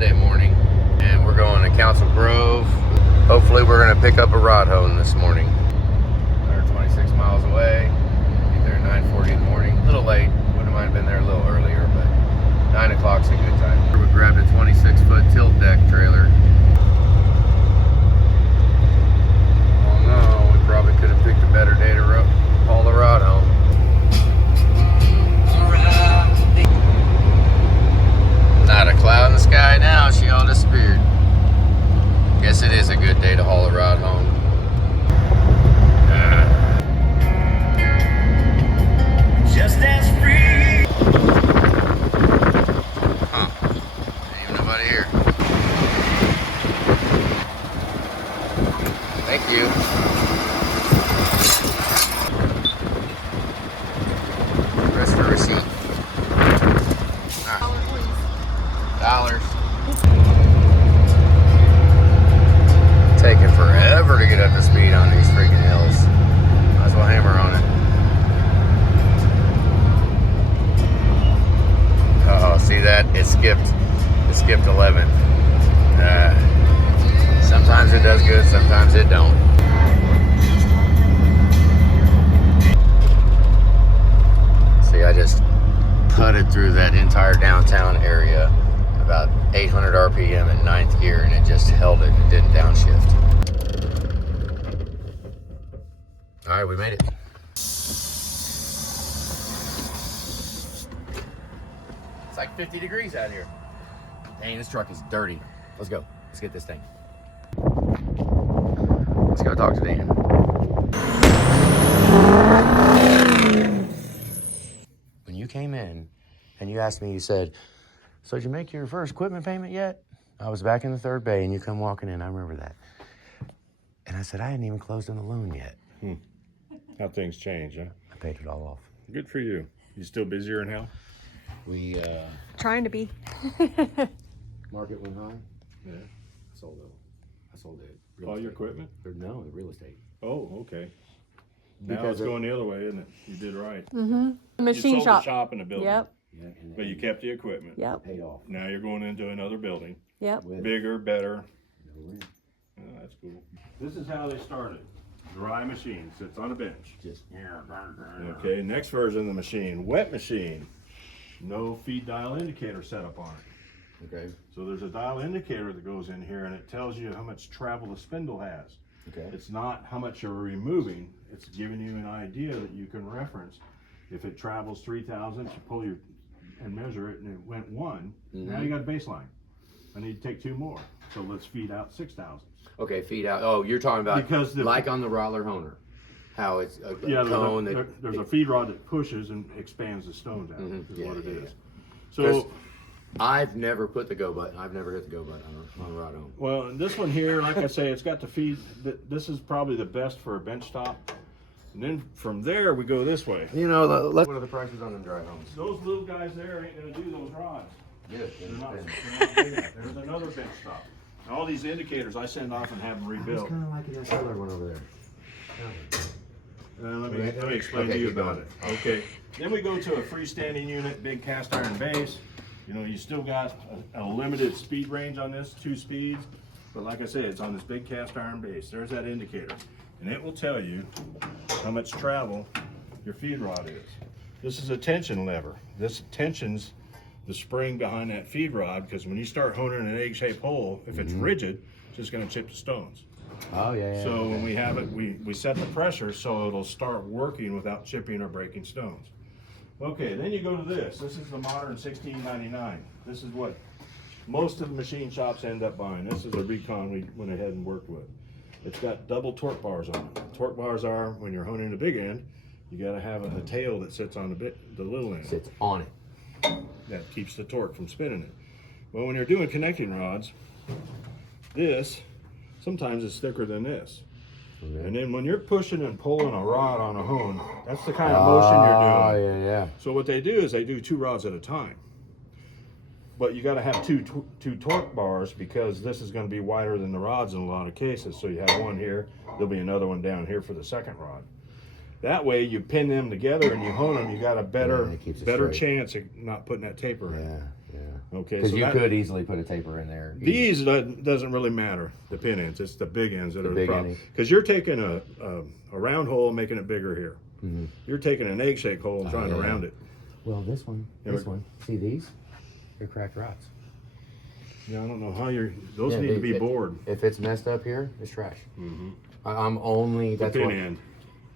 Monday morning, and we're going to Council Grove. Hopefully we're going to pick up a rod hone this morning. 126 miles away. Get there at 9:40 in the morning. A little late. Wouldn't mind been there a little earlier, but 9 o'clock's a good time. We grabbed a 26-foot tilt deck trailer. Oh no, we probably could have picked a better day to haul the rod home. Not a cloud in the sky now, she all disappeared. Guess it is a good day to haul a rod home. Just as free. Huh. Ain't even nobody here. Thank you. Rest for receipt. $. Taking forever to get up to speed on these freaking hills. Might as well hammer on it. Oh, see that? It skipped 11. Sometimes it does good, sometimes it don't. See, I just putted through that entire downtown area about 800 RPM at 9th gear, and it just held it. It didn't downshift. All right, we made it. It's like 50 degrees out here. Dang, this truck is dirty. Let's go. Let's get this thing. Let's go talk to Dan. When you came in and you asked me, you said, "So did you make your first equipment payment yet?" I was back in the third bay and you come walking in. I remember that. And I said, I hadn't even closed on the loan yet. How things change, huh? I paid it all off. Good for you. You still busier in hell? We, Trying to be. market went high. Yeah. I sold it. All your equipment? Or no, the real estate. Oh, okay. Now Because it's going the other way, isn't it? You did right. Mm-hmm. You Machine sold shop. the shop and the building. Yep. Yeah, and But you kept the equipment. Yep. paid off. Now you're going into another building. Yep. With Bigger, better. no rent. Oh, that's cool. This is how they started. Dry machine sits on a bench. Just Okay, next version of the machine, wet machine. No feed dial indicator set up on it. Okay. So there's a dial indicator that goes in here and it tells you how much travel the spindle has. Okay. It's not how much you're removing, it's giving you an idea that you can reference. If it travels 3,000, you pull your and measure it and it went 1, now you got a baseline. I need to take 2 more. So let's feed out 6,000. Okay, feed out. Oh, you're talking about Because like on the Rottler Honer, how it's a Yeah, cone there's a feed rod that pushes and expands the stones out, is Yeah, what it yeah, is. yeah. So, I've never put the go button. I've never hit the go button on a rod home. well, and this one here, like I say, it's got the feed. This is probably the best for a bench top. And then from there, we go this way. You know, what are the prices on them dry homes? Those little guys there ain't gonna do those rods. Good. They're not big enough. There's another bench top. And all these indicators I send off and have them I was rebuilt. kind of liking that other one over there. Let me explain to you about it. Okay. Then we go to a freestanding unit, big cast iron base. You know, you still got a limited speed range on this, 2 speeds. But like I said, it's on this big cast iron base. There's that indicator. And it will tell you how much travel your feed rod is. This is a tension lever. This tensions the spring behind that feed rod, because when you start honing an egg-shaped hole, if it's rigid, it's just gonna chip the stones. Oh, yeah. So when we have it, we set the pressure so it'll start working without chipping or breaking stones. Okay, then you go to this. This is the modern 1699. This is what most of the machine shops end up buying. This is a Recon we went ahead and worked with. It's got double torque bars on it. Torque bars are, when you're honing the big end, you gotta have a tail that sits on the little end. Sits on it. That keeps the torque from spinning it. Well, when you're doing connecting rods, this sometimes is thicker than this. Okay. And then when you're pushing and pulling a rod on a hone, that's the kind of motion you're doing. Oh, yeah. So what they do is they do 2 rods at a time. But you got to have two torque bars, because this is going to be wider than the rods in a lot of cases. So you have one here, there'll be another one down here for the second rod. That way you pin them together and you hone them, you got a better it keeps it better straight. chance of not putting that taper in. Yeah. Okay, Because so you that, could easily put a taper in there. these doesn't really matter, the pin ends. It's the big ends that are the big problem. end. Because you're taking a round hole and making it bigger here. Mm-hmm. You're taking an egg-shaped hole and trying to round it. Well, this one. See these? They're cracked rods. Yeah, I don't know how those need to be bored. If it's messed up here, it's trash. Mm-hmm. I'm only, The that's pin what, end.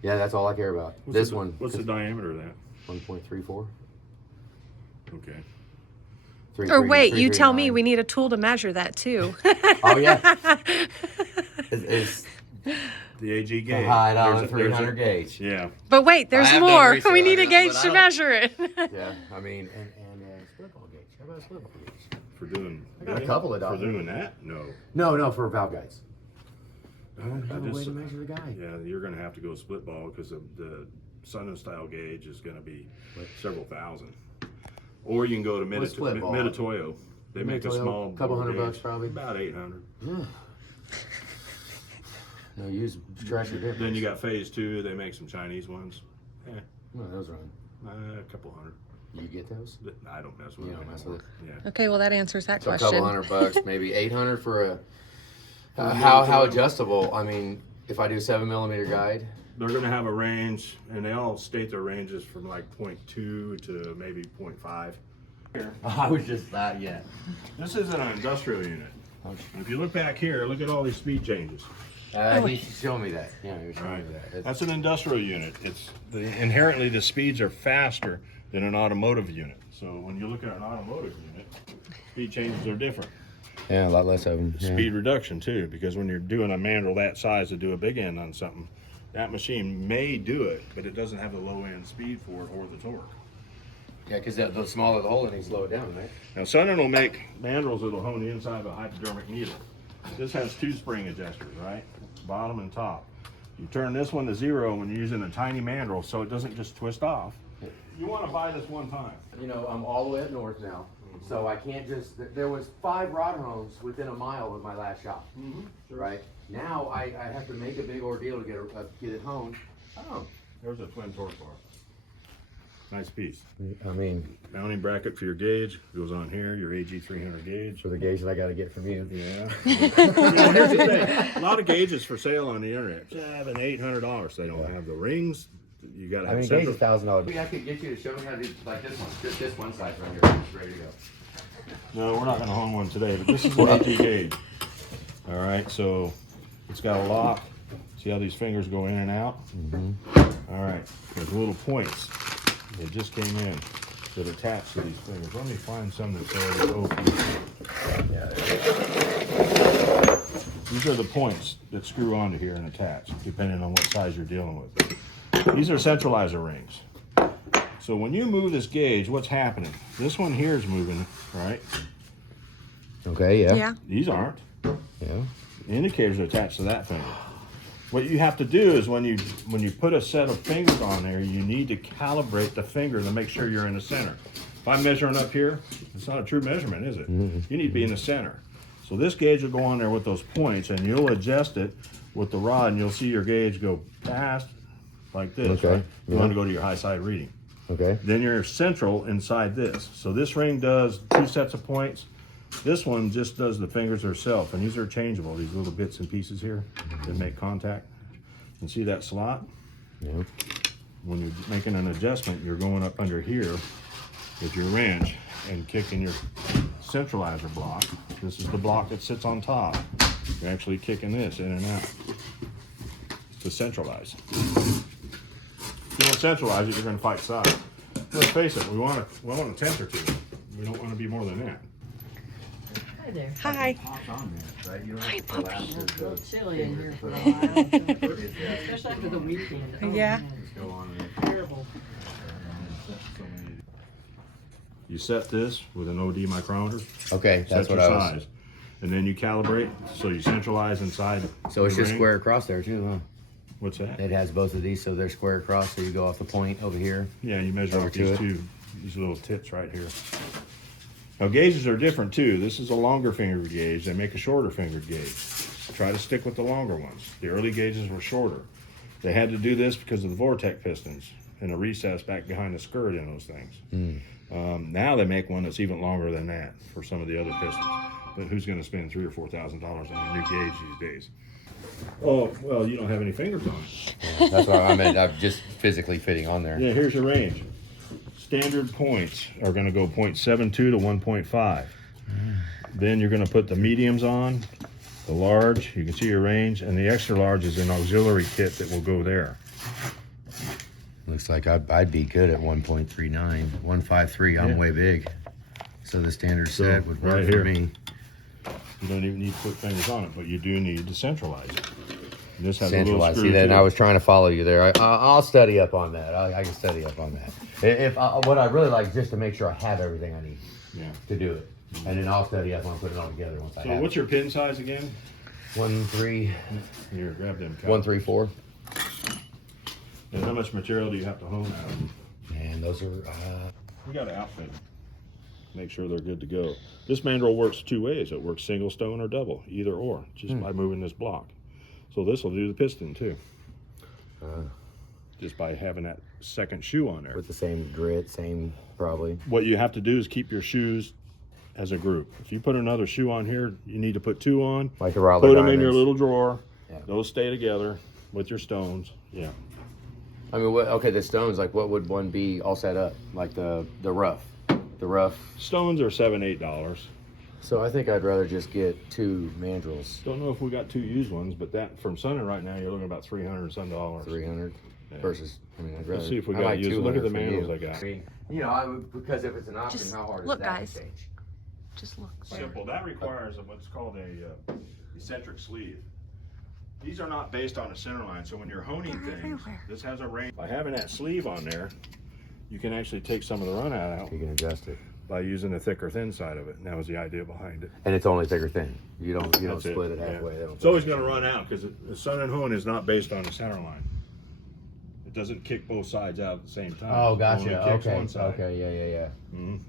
yeah, that's all I care about. What's the diameter of that? 1.34. Okay. Or wait, you tell me we need a tool to measure that too. Oh, yeah. It's The AG the gauge. hide on There's 300 gauge. Yeah. But wait, there's have done more. research We on need a it, gauge but I to don't- measure it. Yeah, I mean, and split ball gauge. How about a split ball gauge? For doing. I got a couple of For dollars. doing that? No. No, for valve guides. I don't have I a way just- to measure the guide. Yeah, you're going to have to go split ball because the Sun style gauge is going to be several thousand. Or you can go to What's split ball? Meditoyo. They make a Meditoyo, small couple bore $100 gauge, probably. About 800. No, use trash your difference. Then you got phase 2. They make some Chinese ones. No, those run. A couple hundred. You get those? I don't mess with You them. don't mess with it? Yeah. Okay, well that answers that So a question. couple $100, maybe 800 for a. How adjustable? I mean, if I do 7mm guide. They're going to have a range, and they all state their ranges from like 0.2 to maybe 0.5. I was just that, yeah. This isn't an industrial unit. If you look back here, look at all these speed changes. He's showing me that. Yeah, he was showing me that. That's an industrial unit. Inherently the speeds are faster than an automotive unit. So when you look at an automotive unit, speed changes are different. Yeah, a lot less of them. Speed reduction too, because when you're doing a mandrel that size to do a big end on something, that machine may do it, but it doesn't have the low end speed for it or the torque. Yeah, because the smaller the hole, and he slow it down, right? Now Sunderland will make mandrels that'll hone the inside of a hypodermic needle. This has 2 spring adjusters, right? Bottom and top. You turn this one to 0 when you're using a tiny mandrel so it doesn't just twist off. You want to buy this one time. You know, I'm all the way up north now, so I can't just. There was 5 rod homes within a mile of my last shop, right? Now I have to make a big ordeal to get it honed. Oh, There's a twin torque bar. Nice piece. I mean, Mounting bracket for your gauge goes on here, your AG 300 gauge. for the gauge that I got to get from you. Yeah. Here's the thing. A lot of gauges for sale on the internet. $700, $800. They don't have the rings. You got to I have mean, gauge is central. $1,000. I could get you to show me how to do like this one, just this one side right here, it's ready to go. No, we're not going to hone one today, but this is an AG gauge. All right, so it's got a lock. See how these fingers go in and out? All right, there's little points that just came in that attach to these fingers. Let me find some that's already open. These are the points that screw onto here and attach, depending on what size you're dealing with. These are centralizer rings. So when you move this gauge, what's happening? This one here is moving, right? Okay, yeah. Yeah. These aren't. Yeah. The indicators are attached to that finger. What you have to do is when you put a set of fingers on there, you need to calibrate the finger to make sure you're in the center. If I'm measuring up here, it's not a true measurement, is it? You need to be in the center. So this gauge will go on there with those points, and you'll adjust it with the rod, and you'll see your gauge go past like this. Okay. Right? You want to go to your high side reading. Okay. Then you're central inside this. So this ring does 2 sets of points. This one just does the fingers herself, and these are changeable, these little bits and pieces here that make contact. You see that slot? Yeah. When you're making an adjustment, you're going up under here with your wrench and kicking your centralizer block. This is the block that sits on top. You're actually kicking this in and out to centralize. If you don't centralize it, you're going to fight size. Let's face it, we want a tenth or 2. We don't want to be more than that. Hi there. Hi. Hi, puppy. It's a little chilly in here for a while, especially after the weekend. Oh, Yeah. man, terrible. You set this with an OD micrometer. Okay, that's Set what your I was. size. And then you calibrate, so you centralize inside. So it's the just ring. square across there too, huh? What's that? It has both of these, so they're square across. So you go off the point over here. Yeah, you measure Over out to these it. these little tips right here. Now gauges are different too. This is a longer fingered gauge. They make a shorter fingered gauge. Try to stick with the longer ones. The early gauges were shorter. They had to do this because of the Vortex pistons. and a recess back behind the skirt in those things. Now they make one that's even longer than that for some of the other pistons. But who's going to spend $3,000 or $4,000 on a new gauge these days? Oh, well, you don't have any fingers on it. Yeah, that's what I meant. I'm just physically fitting on there. Yeah, here's your range. Standard points are going to go 0.72 to 1.5. Then you're going to put the mediums on, the large, you can see your range, and the extra large is an auxiliary kit that will go there. Looks like I'd be good at 1.39. 153, I'm Yeah. way big. So the standard set would work right for here. me. You don't even need to put fingers on it, but you do need to centralize it. And this has a little Centralized. screw See that? And too. I was trying to follow you there. I'll study up on that. I can study up on that. If what I really like is just to make sure I have everything I need Yeah. to do it, and then I'll study up on putting it all together once I So have what's it. your pin size again? 1.3, Here, grab them. 1.34. And how much material do you have to hone out of them? And those are We got to outfit them. Make sure they're good to go. This mandrel works two ways. It works single stone or double, either or, just by moving this block. So this will do the piston too. Just by having that second shoe on there. with the same grit, same probably. What you have to do is keep your shoes as a group. If you put another shoe on here, you need to put two on. Like the Raleigh Put them in your Diamonds. little drawer. Yeah. Those stay together with your stones. Yeah. I mean, okay, the stones, like what would one be all set up? Like the rough. The rough. Stones are $7-8. So I think I'd rather just get 2 mandrels. Don't know if we got 2 used ones, but that from Sunny right now, you're looking about $300 some dollars. 300 Yeah. versus, I mean, I'd rather. Let's see if we I got like used. Look at the 200 for mandrels you. I got. I mean, you know, I would, because if it's an option, Just how hard look, is that guys. to change? Just look. Simple. That requires what's called a eccentric sleeve. These are not based on a center line, so when you're honing They're things, everywhere. this has a range. By having that sleeve on there, you can actually take some of the run out You can adjust it. by using the thicker thin side of it. And that was the idea behind it. And it's only thicker thin. You don't That's split it yeah. halfway. They don't It's always going to run out because the sun and hone is not based on a center line. It doesn't kick both sides out at the same time. Oh, It gotcha. only kicks Okay. one side. Okay. Yeah.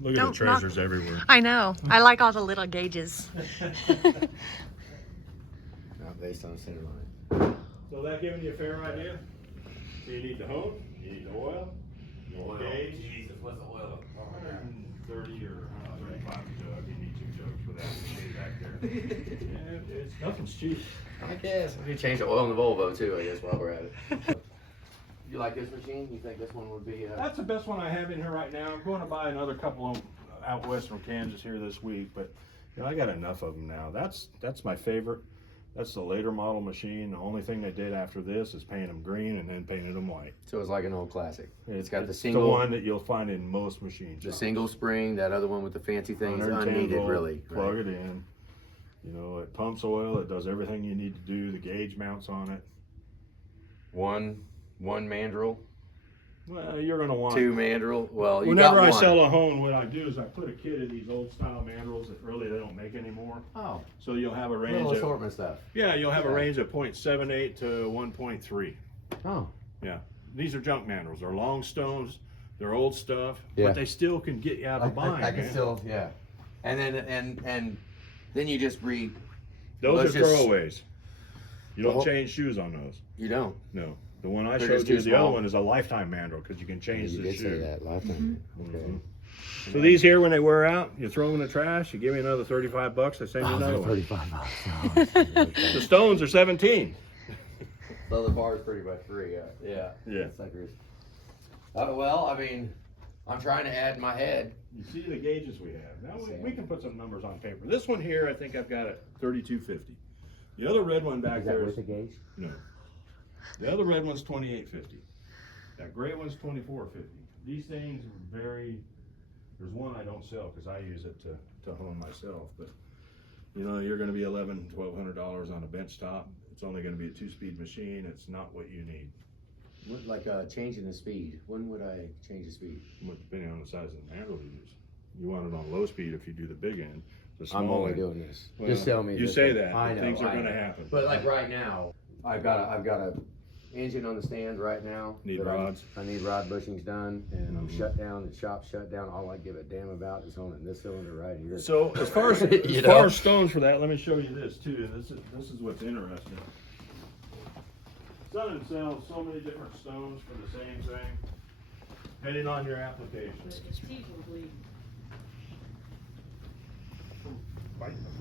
Look at Don't the treasures everywhere. I know. I like all the little gauges. Not based on a center line. So that giving you a fair idea? Do you need the hone? You need the oil? You want the gauge? Jesus, what's the oil? 130 or 135 a jug. You need 2 jugs for that machine back there. Yeah, nothing's cheap. I guess. We could change the oil in the Volvo too, I guess, while we're at it. You like this machine? You think this one would be? That's the best one I have in here right now. I'm going to buy another couple of out west from Kansas here this week, but you know, I got enough of them now. That's my favorite. That's the later model machine. The only thing they did after this is paint them green and then painted them white. So it's like an old classic. It's got the It's single, the one that you'll find in most machines. the single spring. That other one with the fancy things, 110 unneeded, volt, really. Plug Right? it in. You know, it pumps oil. It does everything you need to do. The gauge mounts on it. One mandrel, Well, you're going to want 2 mandrel. Well, you Whenever got I one. sell a hone, what I do is I put a kit of these old style mandrels that really they don't make anymore. Oh, So you'll have a range little of assortment stuff. you'll have a Yeah. range of 0.78 to 1.3. Oh, Yeah, these are junk mandrels. They're long stones. They're old stuff, Yeah. but they still can get you out of a bind. I can man. still, yeah. And then you just Those let's are just- throwaways. You don't Well- change shoes on those. you don't. No, the one I They're showed just you, too the other small. one is a lifetime mandrel because you can change You the did shoe. say that lifetime. Okay. Mhm. So these here, when they wear out, you throw them in the trash. You give me another $35. I send you another one. $35. The stones are 17. So the bar is pretty much free. Yeah. Yeah. Suckers. Well, I mean, I'm trying to add in my head. You see the gauges we have. Now we can put some numbers on paper. This one here, I think I've got at 3250. The other red one back there is gauge? no. The other red one's 2850. That gray one's 2450. These things are very. There's one I don't sell because I use it to hone myself. But you know, you're going to be $1,200 on a bench top. It's only going to be a 2-speed machine. It's not what you need. Like changing the speed. When would I change the speed? Depending on the size of the mandrel you use. You want it on low speed if you do the big end. The small I'm only end, doing this. well, Just tell me. You this say one. that, I but know, things are I going to know. happen. But like right now, I've got a engine on the stand right now. Need that rods? I need rod bushings done, and I'm Mhm. shut down. The shop's shut down. All I give a damn about is honing this cylinder right here. So as far as You know? stones for that, let me show you this too. This is what's interesting. Sun sells so many different stones for the same thing. depending on your application.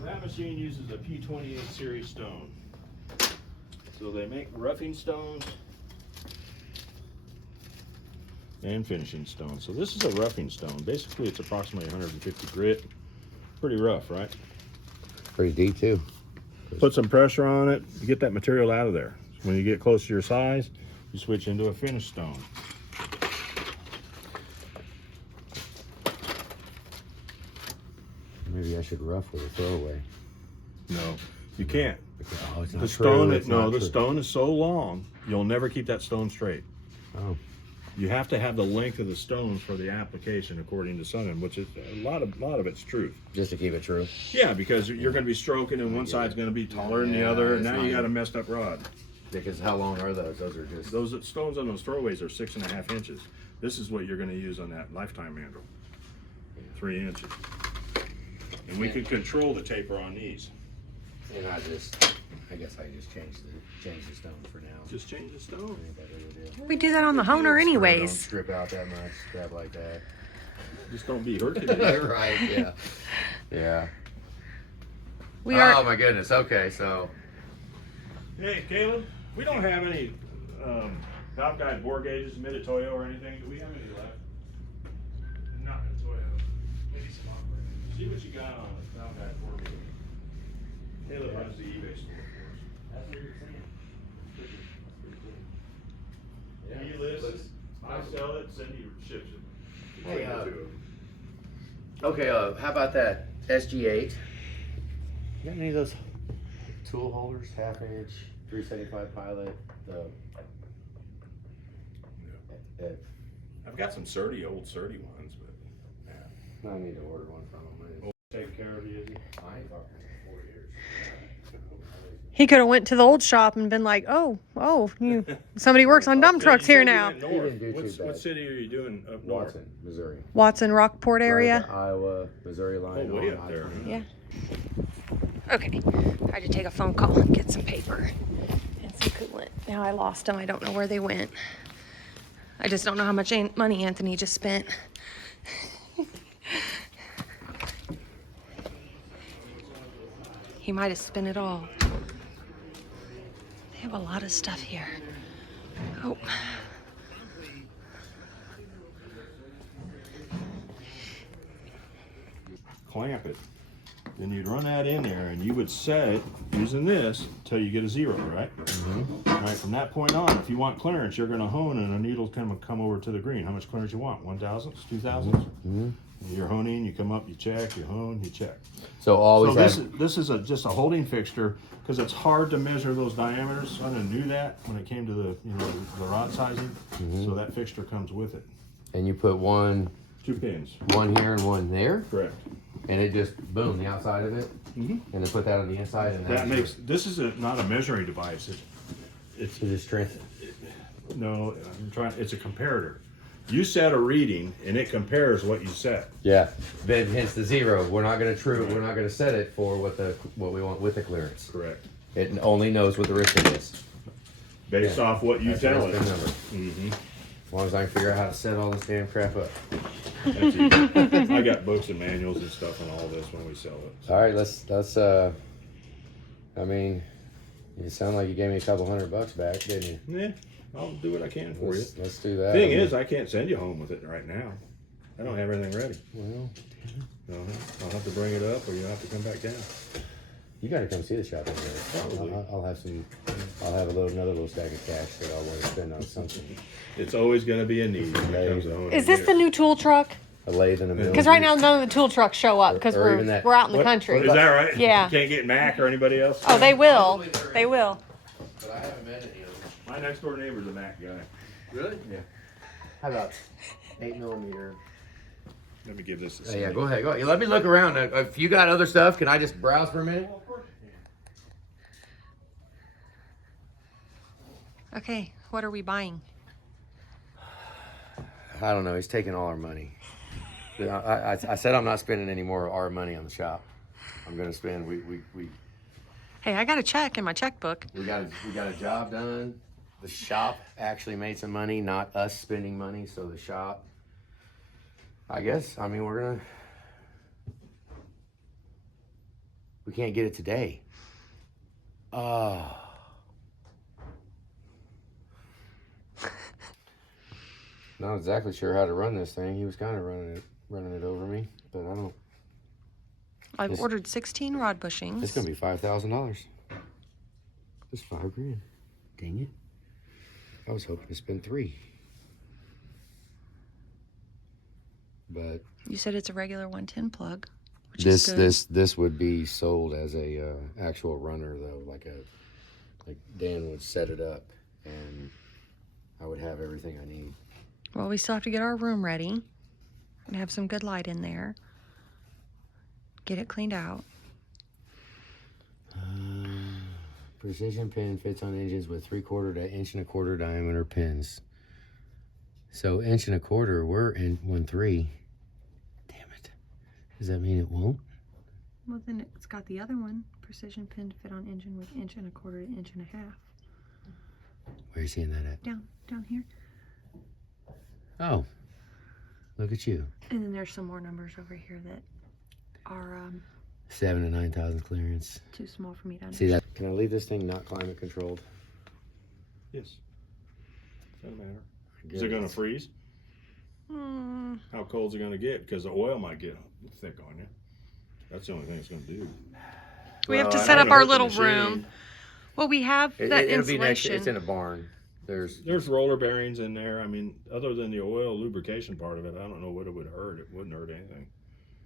That machine uses a P28 series stone. So they make roughing stones and finishing stones. So this is a roughing stone. Basically, it's approximately 150 grit. Pretty rough, right? Pretty deep too. Put some pressure on it, you get that material out of there. When you get close to your size, you switch into a finished stone. Maybe I should rough with a throwaway. No, you can't. Oh, it's not The true. stone, It's no, not the true. stone is so long, you'll never keep that stone straight. Oh, You have to have the length of the stone for the application, according to Sonnen, which is a lot of it's truth. just to keep it true. Yeah, because you're going to be stroking, and one side's going to be taller than the Yeah, other, and it's now not you got a even- messed up rod. Because how long are those? Those are just. Those stones on those throwaways are 6.5 inches. This is what you're going to use on that lifetime mandrel, 3 inches. And we can control the taper on these. And I guess I just change the stone for now. Just change the stone. Ain't that big a deal. We do that on the Honer Don't anyways. strip out that much crap like that. Just don't be Hercules. Right? Yeah. Yeah. We are. Oh my goodness. Okay, so. Hey, Caleb, we don't have any top guide bore gauges, Miditoyo or anything. Do we have any left? Not Miditoyo. Maybe some operators. See what you got on the top guide bore gauge. Caleb runs the eBay store for us. That's what you're saying. He lists, I sell it, Cindy ships it. Hey, Between the two of them. Okay, how about that SG8? You got any of those tool holders, 1/2 inch, 375 pilot? I've got some old Surdy ones, but I need to order one from them. taking care of you, is he? I ain't talking for 4 years. He could have went to the old shop and been like, "Oh, somebody works on dump trucks here now." He didn't do too What bad. city are you doing up north? Watson, Missouri. Watson, Rockport Right area. at the Iowa, Missouri line. Oh, way on up there. I-20. Yeah. Okay. Tried to take a phone call and get some paper and some coolant. Now I lost them. I don't know where they went. I just don't know how much money Anthony just spent. He might have spent it all. They have a lot of stuff here. Oh. Clamp it. Then you'd run that in there and you would set it using this until you get a 0, right? All right, from that point on, if you want clearance, you're gonna hone and a needle's gonna come over to the green. How much clearance you want? 1,000s, 2,000s? You're honing, you come up, you check, you hone, you check. So always So have. this is just a holding fixture because it's hard to measure those diameters. I knew that when it came to the the rod sizing. So that fixture comes with it. And you put one 2 pins. here and one there, Correct. and it just boom the outside of it, and then put that on the inside, and That makes this is not a measuring device. It's to just strengthen. no. I'm trying. It's a comparator. You set a reading and it compares what you set. Yeah. Then hence the 0. We're not gonna We're not gonna set it for what we want with the clearance. Correct. It only knows what the wristband is. Based off what you That's the tell it. wristband number. Mm-hmm. As long as I can figure out how to set all this damn crap up. That's easy. I got books and manuals and stuff on all this when we sell it. All right, let's. I mean, you sound like you gave me a couple $100 back, didn't you? Yeah, I'll do what I can for you. Let's do that. Thing is, I can't send you home with it right now. I don't have everything ready. well, I'll have to bring it up, or you'll have to come back down. you got to come see the shop in there. Probably. I'll have some. I'll have another little stack of cash that I'll want to spend on something. It's always going to be a need when it comes to owning Is this gear. the new tool truck? A lathe and a mill. Because right now none of the tool trucks show up because Or even that- we're out in the What- country. Is that right? Yeah. You can't get Mac or anybody else? Oh, they will. They will. But I haven't met any of them. My next door neighbor's a Mac guy. Really? Yeah. How about 8mm? Let me give this a Yeah, second. go ahead. Go ahead. Let me look around. If you got other stuff, can I just browse for a minute? Okay, what are we buying? I don't know. He's taking all our money. I said I'm not spending any more of our money on the shop. I'm gonna spend. We Hey, I got a check in my checkbook. got a job done. The shop actually made some money, not us spending money. So the shop I guess. I mean, we can't get it today. Not exactly sure how to run this thing. He was kind of running it over me, but I don't. I've ordered 16 rod bushings. It's gonna be $5,000. Just $5,000. Dang it! I was hoping to spend 3. But You said it's a regular 110 plug. Which is good. This would be sold as a actual runner though, like Dan would set it up, and I would have everything I need. Well, we still have to get our room ready and have some good light in there. Get it cleaned out. Precision pin fits on engines with 3/4 to 1.25" diameter pins. So 1.25", we're in 1/3. Damn it. Does that mean it won't? Well, then it's got the other one. Precision pin to fit on engine with 1.25" to 1.5". Where are you seeing that at? Down here. Oh, look at you. And then there's some more numbers over here that are 7 to 9 thousandths clearance. too small for me to See understand. that? Can I leave this thing not climate controlled? Yes. Doesn't matter. Is it gonna freeze? How cold's it gonna get? Because the oil might get thick on you. That's the only thing it's gonna do. We have to Well, set I up haven't our hurt the little machine. room. Well, we have that It'll be next. insulation. It's in a barn. There's roller bearings in there. I mean, other than the oil lubrication part of it, I don't know what it would hurt. It wouldn't hurt anything.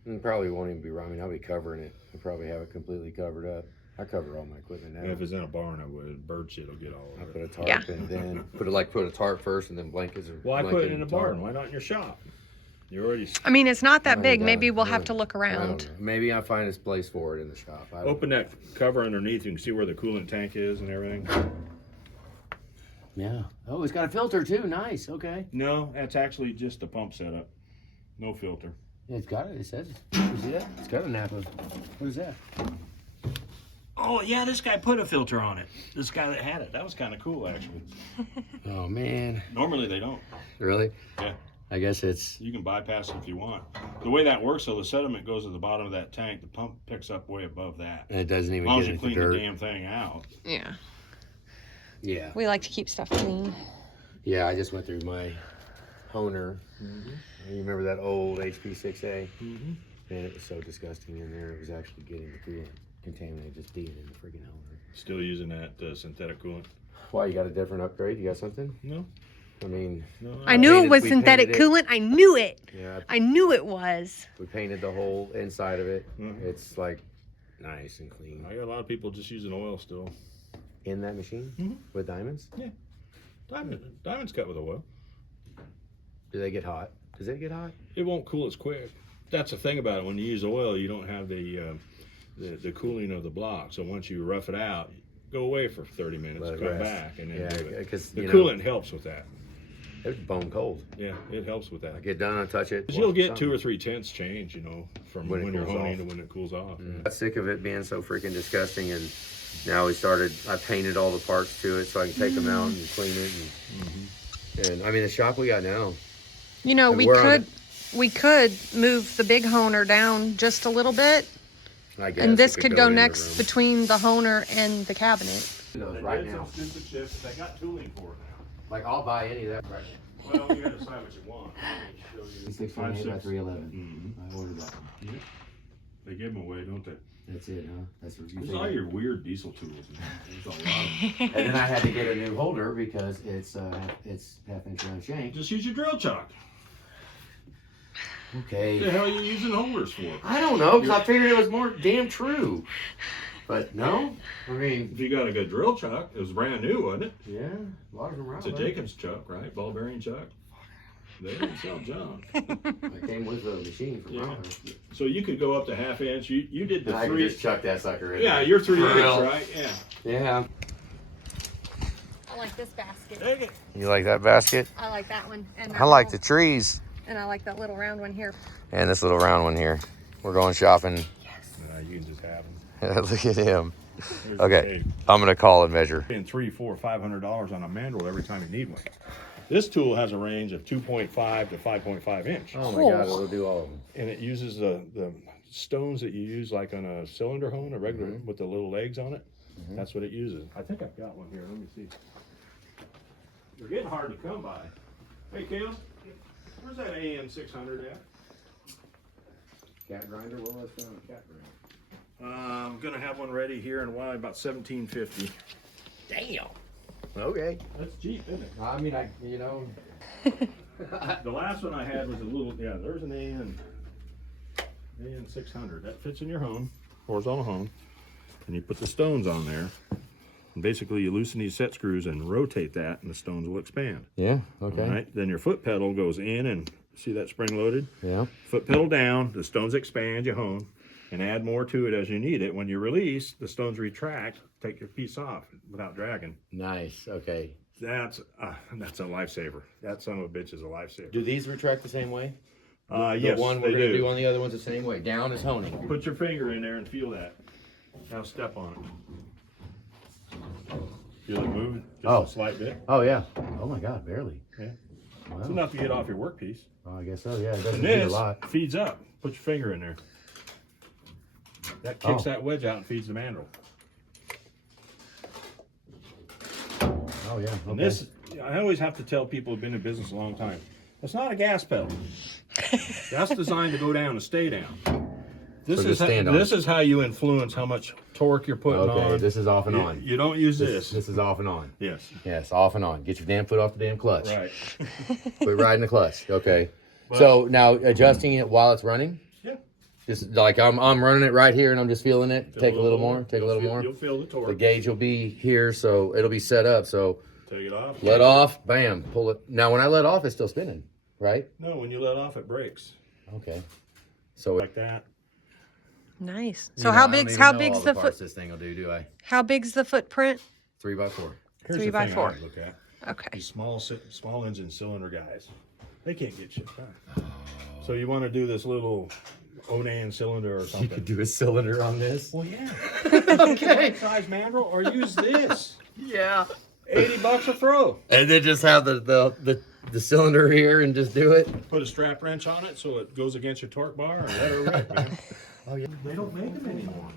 It probably won't even be. I mean, I'll be covering it. I'll probably have it completely covered up. I cover all my equipment now. And if it's in a barn, I would. Bird shit will get all I over put it. a tarp Yeah. and then put a tarp first and then blankets. Well, I put blanket it in a and tarp. barn. Why not in your shop? You already I mean, it's not that I big. don't Maybe know. we'll I have don't to look I don't around. know. Maybe I'll find a place for it in the shop. I don't open that cover underneath. You can see where the coolant tank is and everything. Yeah. Oh, it's got a filter too. Nice. Okay. No, that's actually just the pump setup. No filter. Yeah, it's got it. It says. You see that? It's got a Napa. What is that? Oh, yeah, this guy put a filter on it. This guy that had it. That was kind of cool, actually. Oh man. Normally they don't. Really? Yeah. I guess it's. You can bypass it if you want. The way that works, though, the sediment goes to the bottom of that tank. The pump picks up way above that. It doesn't As even long get as you into clean dirt. the damn thing out. Yeah. Yeah. We like to keep stuff clean. Yeah. I just went through my Honer. You remember that old HP6A? Mm-hmm. Man, it was so disgusting in there. It was actually getting the coolant contaminated just being in the freaking Honer. Still using that synthetic coolant? Why, you got a different upgrade? You got something? No. I mean, No. I knew painted- it was we synthetic painted it. coolant. I knew it. yeah, I knew it was. we painted the whole inside of it. Mhm. It's like nice and clean. I got a lot of people just using oil still. In that machine? Mhm. With diamonds? Diamond's cut with oil. Do they get hot? Does it get hot? It won't cool as quick. That's the thing about it. When you use oil, you don't have the cooling of the block. So once you rough it out, go away for 30 minutes, Let it come rest. back, and then Yeah, do it. because The coolant helps with that. It was bone cold. Yeah, it helps with that. I get done, I touch it. 'Cause you'll get something. 2 or 3 tenths change, from When it when you're cools honing off. to when it cools off. I got sick of it being so freaking disgusting, and now I painted all the parts to it so I can take them out and clean it. And I mean, the shop we got now, You know, And we we're on could move the big Honer down just a little bit, I guess. and this it could go in the next room. between the Honer and the cabinet. Those right now. stupid shit, but they got tooling for it now. Like, I'll buy any of that right now. Well, you gotta decide what you want. Let me show you. 618 by 311. Mhm. I ordered that one. They give them away, don't they? That's it, huh? That's what you There's think. all your weird diesel tools. There's a lot of them. And then I had to get a new holder because it's half-inch round shank. Just use your drill chuck. What the Okay. hell are you using holders for? I don't know, because I figured it was more damn true. But no, I mean, If you got a good drill chuck, it was brand new, wasn't it? yeah, a lot of them are out It's a there. Jacobs chuck, right? Ball bearing chuck. They don't sell junk. I came with a machine from Yeah. Robert. So you could go up to half inch. You did the I can 3. just chuck that sucker in. Yeah, there. you're 3 For inch, real. right? Yeah. Yeah. I like this basket. Take it. You like that basket? I like that one. And I like the trees. And I like that little round one here. And this little round one here. We're going shopping. You can just have them. Look at him. There's the Okay, tape. I'm gonna call and measure. Paying $300, $400, $500 on a mandrel every time you need one. This tool has a range of 2.5 to 5.5 inch. Oh my God, it'll do all of them. And it uses the stones that you use like on a cylinder hone, a regular with the little legs on it. That's what it uses. I think I've got one here. Let me see. They're getting hard to come by. Hey, Cam, where's that AM 600 at? Cat grinder? What was that on a cat grinder? I'm gonna have one ready here in a while, about 1750. Damn. Okay. That's cheap, isn't it? I mean, The last one I had was a little, yeah, there's an AM 600. That fits in your hone, horizontal hone. And you put the stones on there. And basically you loosen these set screws and rotate that and the stones will expand. Yeah, okay. All right, then your foot pedal goes in and see that spring loaded? Yeah. Foot pedal down, the stones expand, you hone, and add more to it as you need it. When you release, the stones retract, take your piece off without dragging. Nice, okay. That's a lifesaver. That son of a bitch is a lifesaver. Do these retract the same way? Yes, the one we're they gonna do. do on the other one's the same way. Down is honing. Put your finger in there and feel that. Now step on it. Feel it moving? Just a slight bit. Oh yeah. Oh my God, barely. Yeah. Wow. It's enough to get off your workpiece. Oh, I guess so. Yeah, it doesn't And need a this lot. feeds up. Put your finger in there. That kicks that wedge out and feeds the mandrel. Oh yeah. Okay. And this, I always have to tell people who've been in business a long time, it's not a gas pedal. That's designed to go down and stay down. This So is just stand on. this is how you influence how much torque you're putting Okay, on. this is off and You- on. You don't use this. This is off and on. Yes. Yes, off and on. Get your damn foot off the damn clutch. Right. Quit riding the clutch. Okay. So now adjusting it while it's running. Yeah. Just like I'm running it right here and I'm just feeling it. Take a little more. Take a little more. You'll feel the torque. The gauge will be here, so it'll be set up. So Take it off. let off, bam, pull it. Now when I let off, it's still spinning, right? No, when you let off, it breaks Okay. So like that. Nice. So how big's the foot? This thing will do I? How big's the footprint? 3x4. Here's 3 the by thing 4. I look at. Okay. These small engine cylinder guys, they can't get shit done. So you want to do this little Onan cylinder or You something. could do a cylinder on this. Well, yeah. Okay. Size mandrel or use this. Yeah. $80 a throw. And then just have the cylinder here and just do it. Put a strap wrench on it so it goes against your torque bar and let her rip, man. Oh yeah. They don't make them anymore.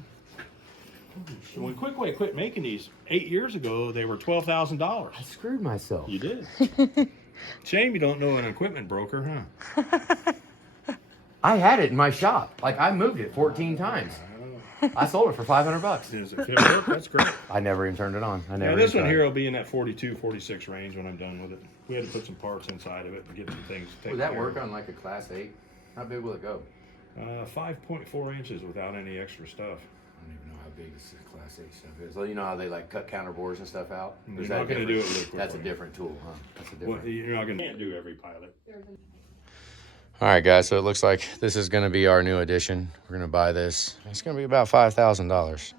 So when Quickway quit making these 8 years ago, they were $12,000. I screwed myself. You did. Shame you don't know an equipment broker, huh? I had it in my shop. Like I moved it 14 times. I sold it for $500. Does it fit work? That's great. I never even turned it on. I never. Now this even one tried. here will be in that 42, 46 range when I'm done with it. We had to put some parts inside of it and get some things taken Would that care work of. on like a Class 8? How big will it go? 5.4 inches without any extra stuff. I don't even know how big this Class 8 stuff is. So you know how they like cut counterboards and stuff out? Or You're is that not going to do it different? with a That's a Quickway. different tool, huh? That's a Well, different. you're not going to do every pilot. All right, guys. So it looks like this is going to be our new addition. We're going to buy this. It's going to be about $5,000,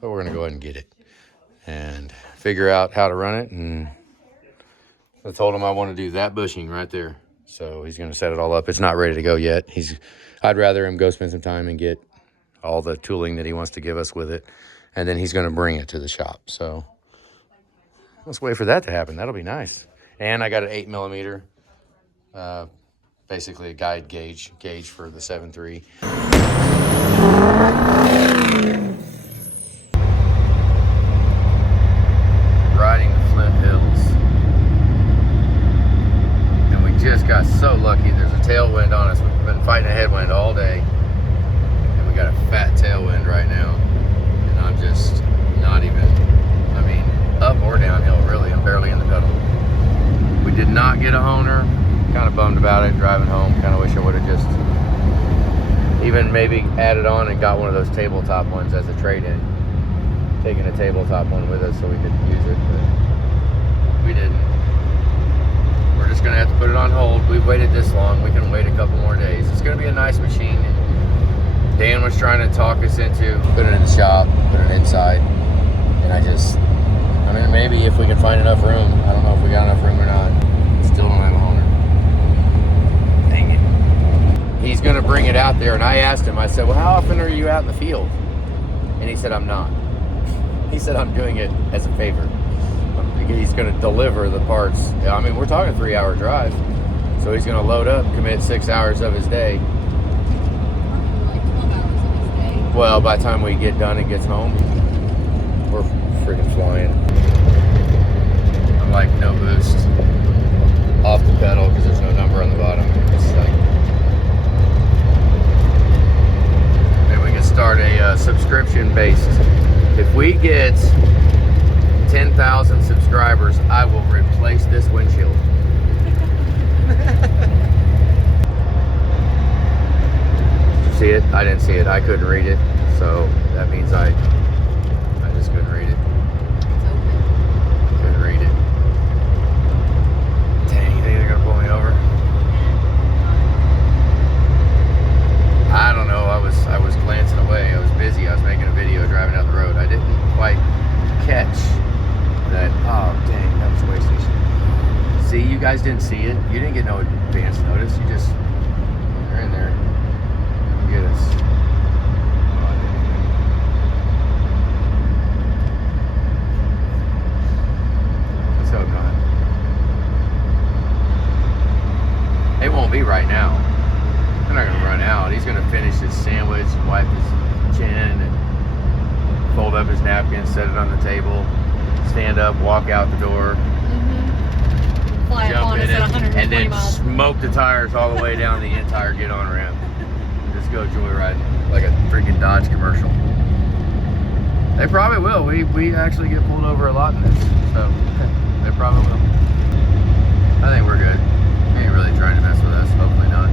but we're going to go ahead and get it and figure out how to run it. And I told him I want to do that bushing right there. So he's going to set it all up. It's not ready to go yet. I'd rather him go spend some time and get all the tooling that he wants to give us with it. And then he's going to bring it to the shop. So let's wait for that to happen. That'll be nice. And I got an 8mm, basically a guide gauge for the 7.3. Riding the Flint Hills. And we just got so lucky. There's a tailwind on us. We've been fighting a headwind all day. And we got a fat tailwind right now. And I'm just not even, up or downhill really. I'm barely in the pedal. We did not get a honer. Kind of bummed about it driving home. Kind of wish I would have just even maybe added on and got one of those tabletop ones as a trade-in. Taking a tabletop one with us so we could use it, but we didn't. We're just gonna have to put it on hold. We've waited this long. We can wait a couple more days. It's gonna be a nice machine. And Dan was trying to talk us into putting it in the shop, put it inside, and maybe if we can find enough room. I don't know if we got enough room or not. Still don't have a honer. Dang it. He's gonna bring it out there, and I asked him, I said, well, how often are you out in the field? And he said, I'm not. He said I'm doing it as a favor. He's going to deliver the parts. I mean, we're talking 3-hour drive. So he's going to load up, commit 6 hours of his day. Like 12 hours of his day. Well, by the time we get done and gets home, we're freaking flying. I'm like, no boost. Off the pedal because there's no number on the bottom. It's like, maybe we can start a subscription based. If we get 10,000 subscribers, I will replace this windshield. Did you see it? I didn't see it. I couldn't read it. So that means I just couldn't read it. It's open. Couldn't read it. Dang, you think they're gonna pull me over? I don't know. I was glancing away. I was busy. I was making a video driving down the road. I didn't quite catch that. Oh dang, that was a way station. See, you guys didn't see it. You didn't get no advance notice. You just, you're in there. Come get us. Oh, I didn't even. Let's hope not. It won't be right now. They're not gonna run out. He's gonna finish his sandwich, wipe his chin, and fold up his napkin, set it on the table, stand up, walk out the door. Fly up Jump on in us at it, 120 and then miles. smoke the tires all the way down the entire get-on ramp. Just go joyriding like a freaking Dodge commercial. They probably will. We actually get pulled over a lot in this, so they probably will. I think we're good. They ain't really trying to mess with us. Hopefully not.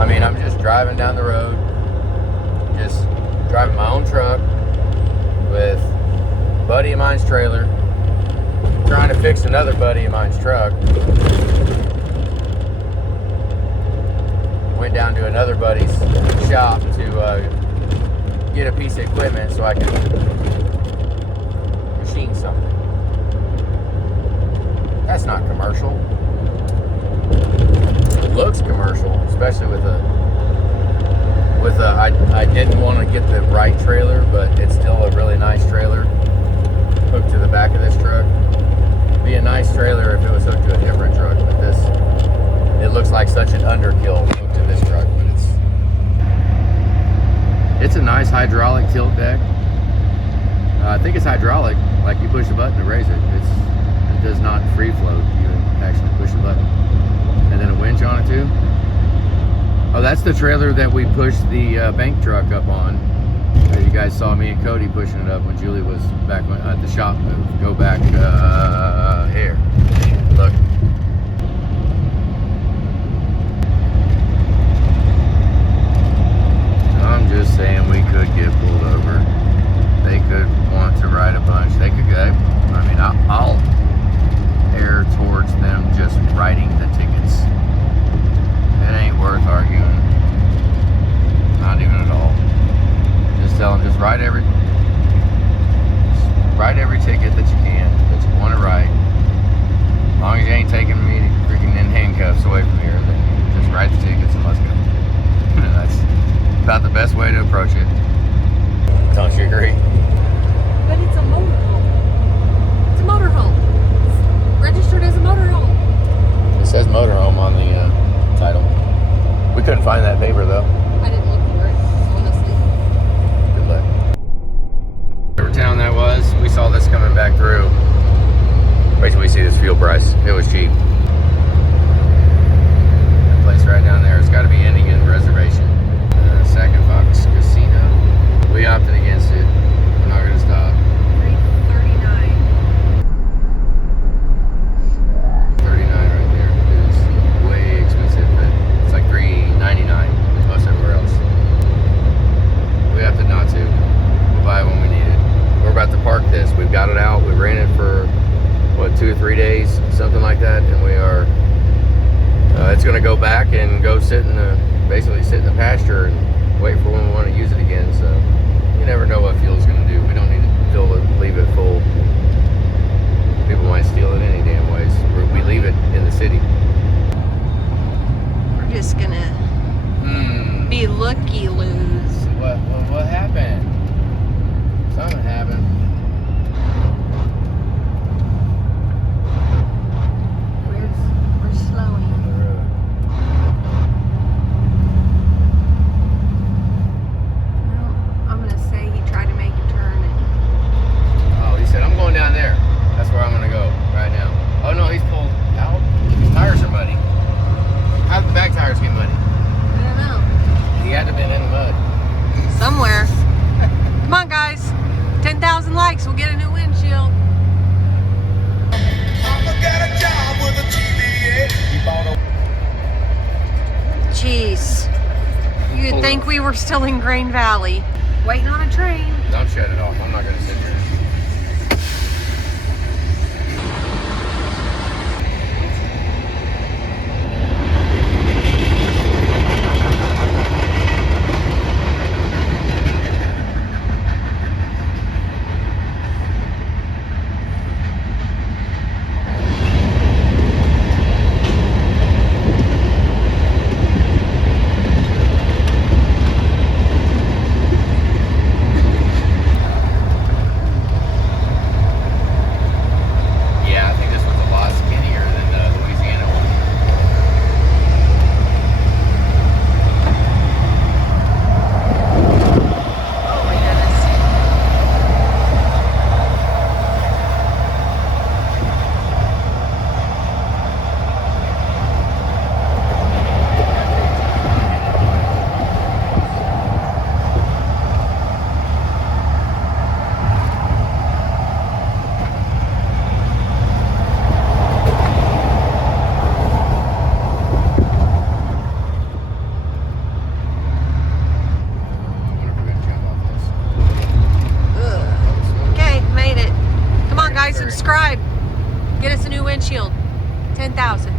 I mean, I'm just driving down the road, just driving my own truck with a buddy of mine's trailer, trying to fix another buddy of mine's truck. Went down to another buddy's shop to get a piece of equipment so I can machine something. That's not commercial. It looks commercial, especially with a I didn't want to get the right trailer, but it's still a really nice trailer hooked to the back of this truck. Be a nice trailer if it was hooked to a different truck, but this, it looks like such an underkill hooked to this truck, but it's a nice hydraulic tilt deck. I think it's hydraulic, like you push the button to raise it. It does not free float, you actually push the button. And then a winch on it too. Oh, that's the trailer that we pushed the bank truck up on. You guys saw me and Cody pushing it up when Julie was back at the shop. Go back here. Look. I'm just saying we could get pulled over. They could want to ride a bunch. They could get. I mean, I'll err towards them just writing the tickets. It ain't worth arguing. Not even at all. Just tell them, just write every ticket that you can, that you want to write. As long as you ain't taking me freaking in handcuffs away from here, then just write the tickets and let's go. That's about the best way to approach it. Don't you agree? But it's a motorhome. It's a motorhome. It's registered as a motorhome. It says motorhome on the title. We couldn't find that paper though. I didn't look for it, honestly. Good luck. Whatever town that was, we saw this coming back through. Wait till we see this fuel price. It was cheap. That place right down there, it's got to be ending in reservation. Sac and Fox Casino. We opted against it. We're not going to stop. $3.39. 39 right there. It is way expensive, but it's like $3.99 most everywhere else. We opted not to. We'll buy it when we need it. We're about to park this. We've got it out. We ran it for what, 2 or 3 days, something like that, and we are. It's going to go back and go sit in the, basically sit in the pasture and wait for when we want to use it again. So you never know what fuel's going to do. We don't need to fill it, leave it full. People might steal it any damn ways. We leave it in the city. We're just gonna be looky-loos. What happened? Something happened. We're slowing. Well, I'm gonna say he tried to make a turn. Oh, he said, I'm going down there. That's where I'm gonna go right now. Oh no, he's pulled out. His tires are muddy. How did the back tires get muddy? I don't know. He had to have been in the mud. Somewhere. Come on, guys. 10,000 likes, we'll get a new windshield. Jeez. You'd Hold think on. we were still in Grain Valley. Waiting on a train. Don't shut it off. I'm not gonna sit here. Yeah, I think this one's a lot skinnier than the Louisiana one. Oh my goodness. I wonder if we're gonna jump off this. Ugh. Okay, made it. Come on, guys, subscribe. Get us a new windshield. 10,000.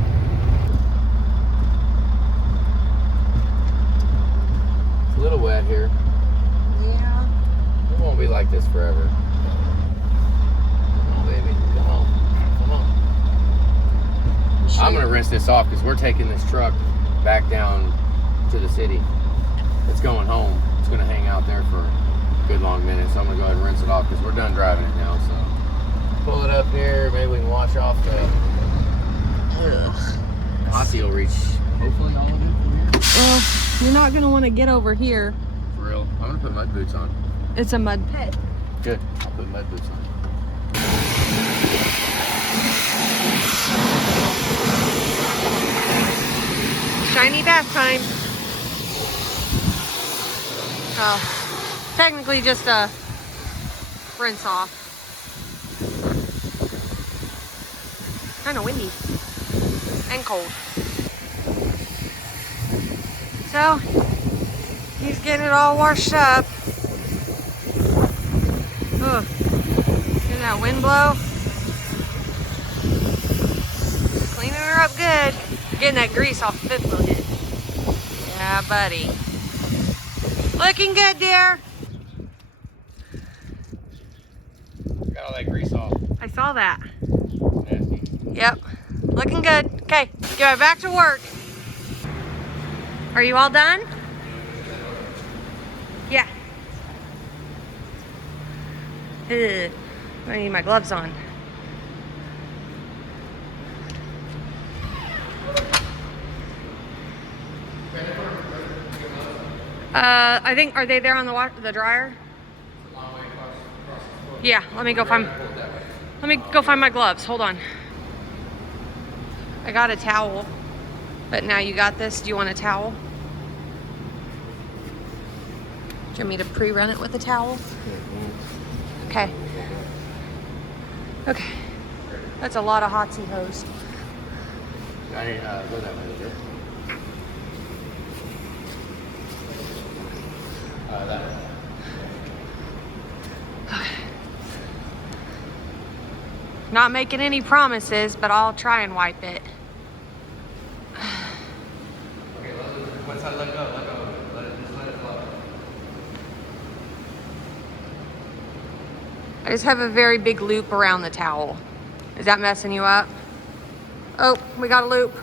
It's a little wet here. Yeah. It won't be like this forever. Come on, baby. Come on. Come on. I'm gonna rinse this off because we're taking this truck back down to the city. It's going home. It's gonna hang out there for a good long minute. So I'm gonna go ahead and rinse it off because we're done driving it now. So pull it up here. Maybe we can wash off the. Aussie will reach hopefully all of it from here. Well, you're not gonna want to get over here. For real. I'm gonna put mud boots on. It's a mud pit. Good. I'll put mud boots on. Shiny bath time. Oh, technically just a rinse off. Kind of windy and cold. So he's getting it all washed up. Ugh. Hear that wind blow? Cleaning her up good. Getting that grease off the fifth wheel hit. Yeah, buddy. Looking good, dear. Got all that grease off. I saw that. Nasty. Yep. Looking good. Okay, get back to work. Are you all done? Yeah. Ugh. I need my gloves on. I think, are they there on the dryer? Yeah, let me go find my gloves. Hold on. I got a towel, but now you got this. Do you want a towel? Do you want me to pre-run it with a towel? Okay. Okay. That's a lot of hotsy hose. I didn't go that way, did you? That way. Not making any promises, but I'll try and wipe it. Okay, what's that? Let go. Let go. Just let it flow. I just have a very big loop around the towel. Is that messing you up? Oh, we got a loop.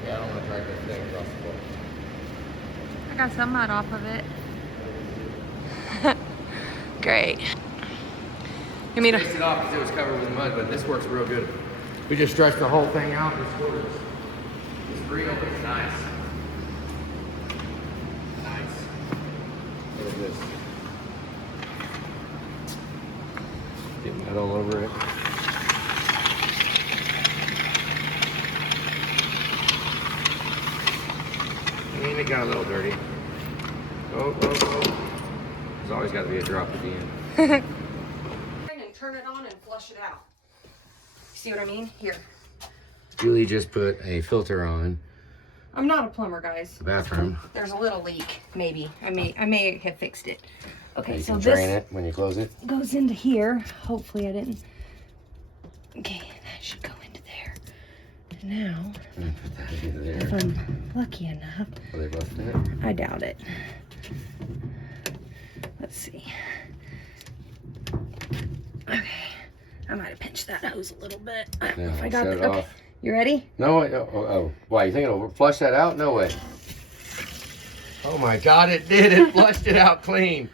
Okay, I don't want to drag this thing across the floor. got some mud off of it. Great. You mean Scraped it off because it was covered with mud, but this works real good. We just stretched the whole thing out. This real is nice. Nice. Look at this. Getting that all over it. I mean, it got a little dirty. Oh. There's always got to be a drop at the end. and turn it on and flush it out. See what I mean? Here. Julie just put a filter on I'm not a plumber, guys. the bathroom. There's a little leak, maybe. I may have fixed it. Okay, You so can this drain it when you close it. goes into here. Hopefully I didn't. Okay, that should go into there. And now, And put that into if there. I'm lucky enough, Will they both fit? I doubt it. Let's see. Okay, I might have pinched that hose a little bit. I don't know if I got shut the, it okay. off. You ready? No way. Oh. Why? You think it'll flush that out? No way. Oh my God, it did. It flushed it out clean.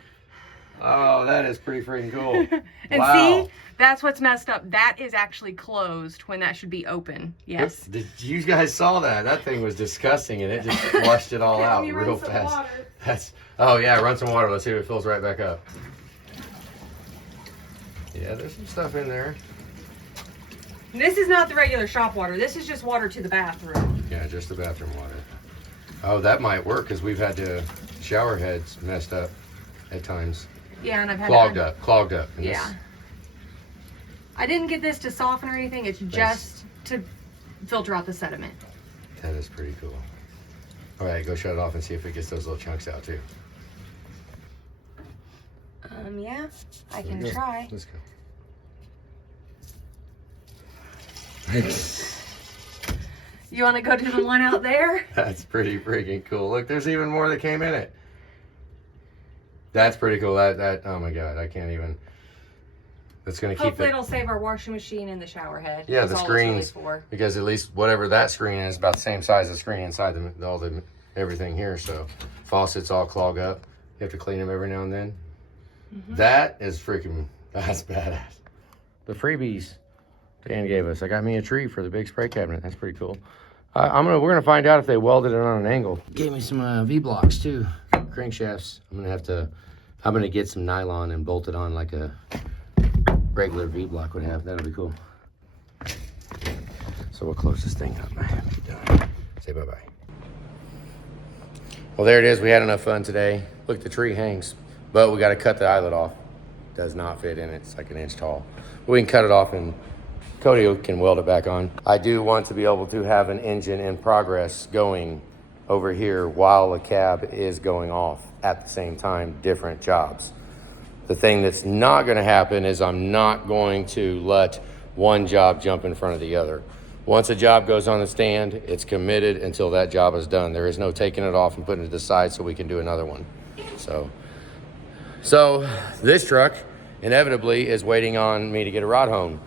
Oh, that is pretty freaking cool. And Wow. see, that's what's messed up. That is actually closed when that should be open. Yes. Did you guys saw that? That thing was disgusting, and it just flushed it all out Let me run real some fast. water. Oh yeah, run some water. Let's see if it fills right back up. Yeah, there's some stuff in there. This is not the regular shop water. This is just water to the bathroom. Yeah, just the bathroom water. Oh, that might work because we've had the shower heads messed up at times. Yeah, and I've had Clogged up. And Yeah. I didn't get this to soften or anything. It's just to filter out the sediment. That is pretty cool. All right, go shut it off and see if it gets those little chunks out too. Yeah, I There can we go. try. Let's go. You want to go to the one out there? That's pretty freaking cool. Look, there's even more that came in it. That's pretty cool. That oh my God, I can't even. That's gonna keep Hopefully it. it'll save our washing machine and the shower head. Yeah, That's the all it's really screens, for. because at least whatever that screen is, about the same size as the screen inside all the everything here. So faucets all clog up. You have to clean them every now and then. That is freaking. That's badass. The freebies Dan gave us. I got me a tree for the big spray cabinet. That's pretty cool. We're gonna find out if they welded it on an angle. Gave me some V blocks too, crankshafts. I'm gonna get some nylon and bolt it on like a regular V block would have. That'll be cool. So we'll close this thing up. Be done. Say bye bye. Well, there it is. We had enough fun today. Look, the tree hangs, but we got to cut the eyelet off. Does not fit in it. It's like an inch tall. We can cut it off and Cody can weld it back on. I do want to be able to have an engine in progress going over here while the cab is going off at the same time, different jobs. The thing that's not gonna happen is I'm not going to let one job jump in front of the other. Once a job goes on the stand, it's committed until that job is done. There is no taking it off and putting it to the side so we can do another one. So this truck inevitably is waiting on me to get a rod hone.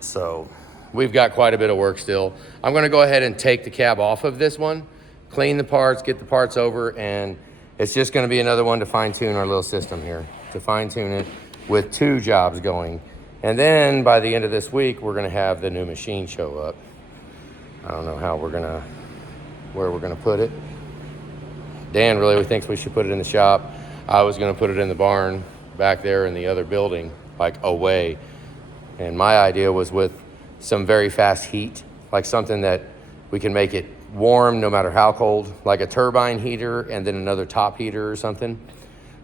So we've got quite a bit of work still. I'm gonna go ahead and take the cab off of this one, clean the parts, get the parts over, and it's just gonna be another one to fine tune our little system here, to fine tune it with 2 jobs going. And then by the end of this week, we're gonna have the new machine show up. I don't know where we're gonna put it. Dan really thinks we should put it in the shop. I was gonna put it in the barn back there in the other building, like away. And my idea was with some very fast heat, like something that we can make it warm no matter how cold, like a turbine heater and then another top heater or something.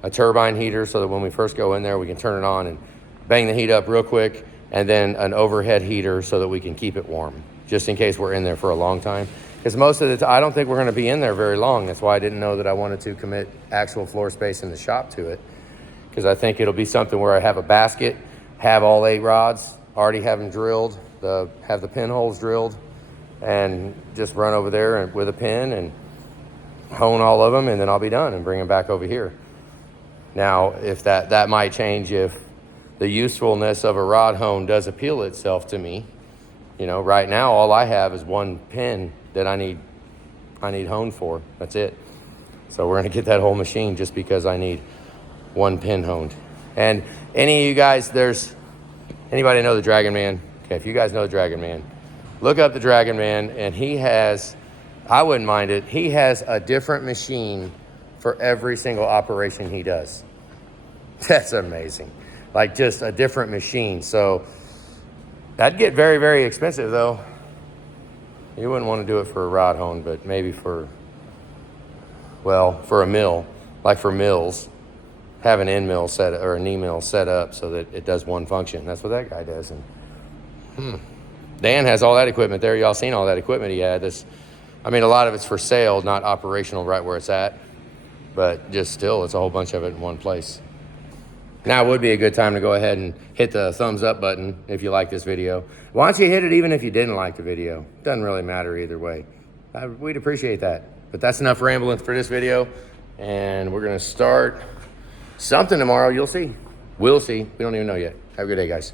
A turbine heater so that when we first go in there, we can turn it on and bang the heat up real quick, and then an overhead heater so that we can keep it warm, just in case we're in there for a long time. Because most of the time, I don't think we're gonna be in there very long. That's why I didn't know that I wanted to commit actual floor space in the shop to it. Because I think it'll be something where I have a basket, have all 8 rods, already have them drilled, have the pinholes drilled, and just run over there and with a pin and hone all of them, and then I'll be done and bring them back over here. Now, if that might change if the usefulness of a rod hone does appeal itself to me. You know, right now all I have is 1 pin that I need honed for. That's it. So we're gonna get that whole machine just because I need one pin honed. And any of you guys, anybody know the Dragon Man? Okay, if you guys know the Dragon Man, look up the Dragon Man, and he has, I wouldn't mind it, he has a different machine for every single operation he does. That's amazing. Like just a different machine. So that'd get very, very expensive though. You wouldn't want to do it for a rod hone, but maybe for a mill, like for mills, have an end mill set or a knee mill set up so that it does one function. That's what that guy does. And Dan has all that equipment there. Y'all seen all that equipment he had. A lot of it's for sale, not operational right where it's at, but just still, it's a whole bunch of it in one place. Now would be a good time to go ahead and hit the thumbs up button if you like this video. Why don't you hit it even if you didn't like the video? Doesn't really matter either way. We'd appreciate that. But that's enough rambling for this video. And we're gonna start something tomorrow. You'll see. We'll see. We don't even know yet. Have a good day, guys.